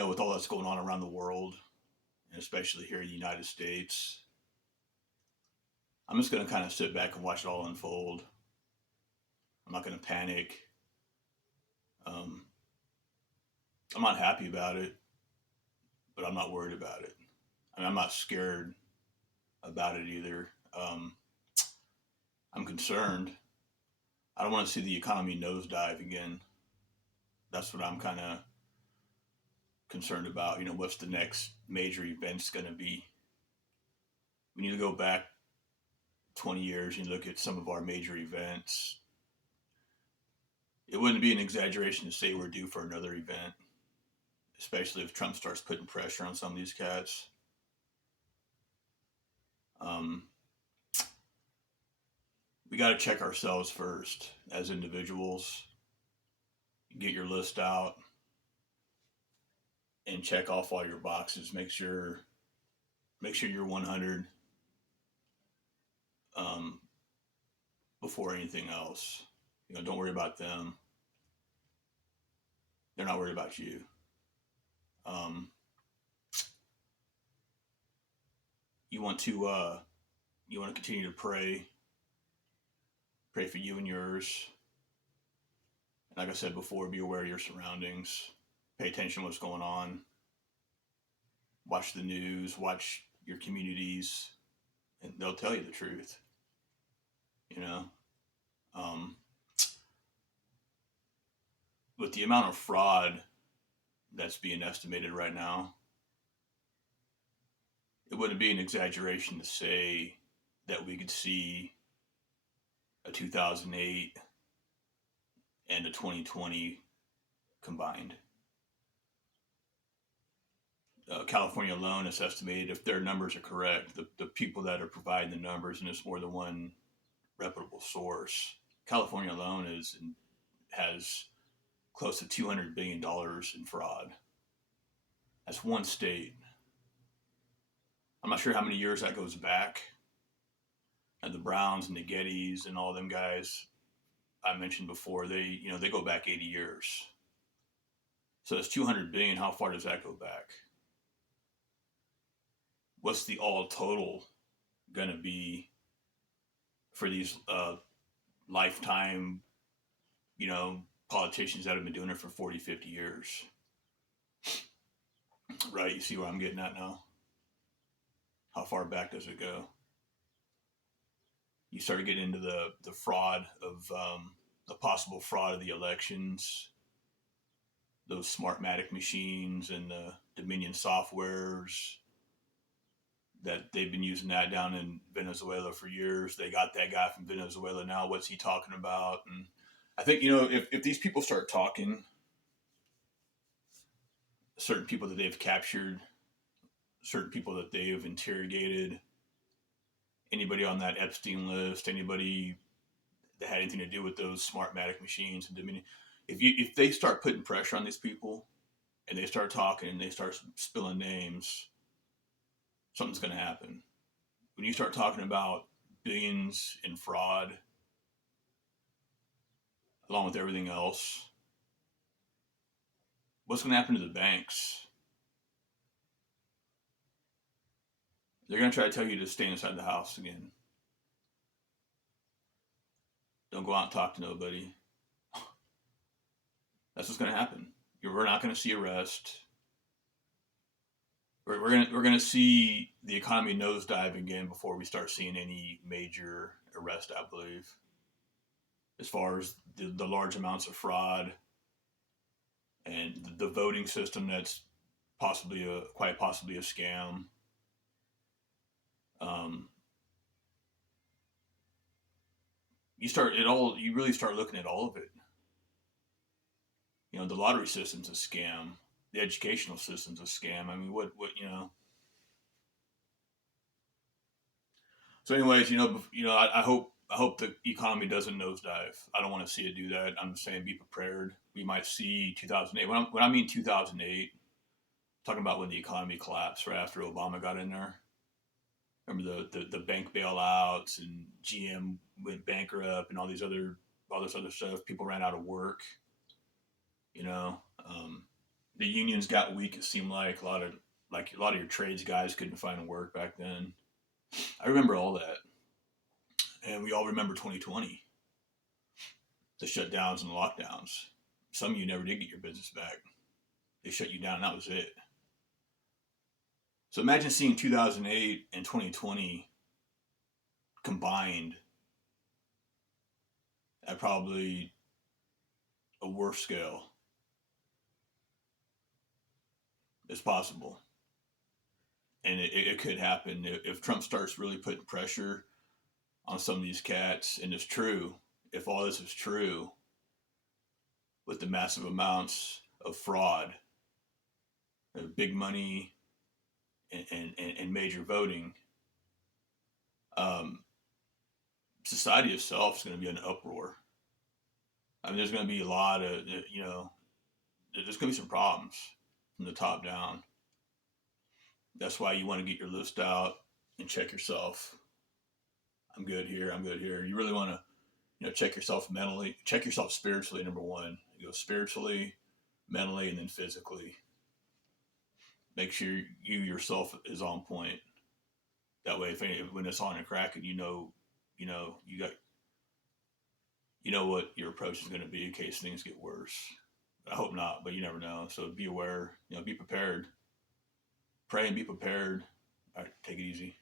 with all that's going on around the world, and especially here in the United States, I'm just going to kind of sit back and watch it all unfold. I'm not going to panic. Um, I'm not happy about it, but I'm not worried about it. I mean, I'm not scared about it either. I'm concerned. I don't want to see the economy nosedive again. That's what I'm kind of concerned about. What's the next major event's going to be? We need to go back 20 years and look at some of our major events. It wouldn't be an exaggeration to say we're due for another event, especially if Trump starts putting pressure on some of these cats. Um, we got to check ourselves first as individuals. Get your list out and check off all your boxes. Make sure you're 100 um, before anything else. Don't worry about them. They're not worried about you. Um, you want to continue to pray for you and yours. And like I said before, be aware of your surroundings. Pay attention to what's going on. Watch the news. Watch your communities, and they'll tell you the truth. You know, um, with the amount of fraud that's being estimated right now, it wouldn't be an exaggeration to say that we could see a 2008 and a 2020 combined. California alone is estimated, if their numbers are correct, the people that are providing the numbers, and it's more than one reputable source, California alone has close to $200 billion in fraud. That's one state. I'm not sure how many years that goes back. And the Browns and the Gettys and all them guys I mentioned before, they go back 80 years. So it's 200 billion. How far does that go back? What's the all total going to be for these lifetime, politicians that have been doing it for 40, 50 years? Right? You see where I'm getting at now? How far back does it go? You start getting into the fraud of the possible fraud of the elections, those Smartmatic machines and the Dominion softwares that they've been using that down in Venezuela for years. They got that guy from Venezuela now. What's he talking about? And I think, if these people start talking, certain people that they've captured, certain people that they've interrogated, anybody on that Epstein list, anybody that had anything to do with those Smartmatic machines and Dominion, if they start putting pressure on these people and they start talking and they start spilling names, something's going to happen. When you start talking about billions in fraud, along with everything else, what's going to happen to the banks? They're going to try to tell you to stay inside the house again. Don't go out and talk to nobody. That's what's going to happen. We're not going to see arrest. We're gonna see the economy nosedive again before we start seeing any major arrest, I believe. As far as the large amounts of fraud and the voting system that's quite possibly a scam. Um, you really start looking at all of it. The lottery system's a scam. The educational system's a scam. I mean, what. So, anyways, I hope the economy doesn't nosedive. I don't want to see it do that. I'm just saying, be prepared. We might see 2008. When I mean 2008, I'm talking about when the economy collapsed right after Obama got in there. Remember the bank bailouts and GM went bankrupt and all this other stuff. People ran out of work. You know, um, the unions got weak. It seemed like a lot of your trades guys couldn't find work back then. I remember all that, and we all remember 2020, the shutdowns and the lockdowns. Some of you never did get your business back. They shut you down, and that was it. So imagine seeing 2008 and 2020 combined at probably a worse scale as possible. And it could happen if Trump starts really putting pressure on some of these cats. And it's true, if all this is true, with the massive amounts of fraud, big money, and major voting, society itself is going to be in an uproar. I mean, there's going to be a lot of, there's going to be some problems from the top down. That's why you want to get your list out and check yourself. I'm good here. I'm good here. You really want to, check yourself mentally, check yourself spiritually. Number one, you go spiritually, mentally, and then physically. Make sure you yourself is on point. That way, when it's on and cracking, you know what your approach is going to be in case things get worse. I hope not, but you never know. So be aware. Be prepared. Pray and be prepared. All right, take it easy.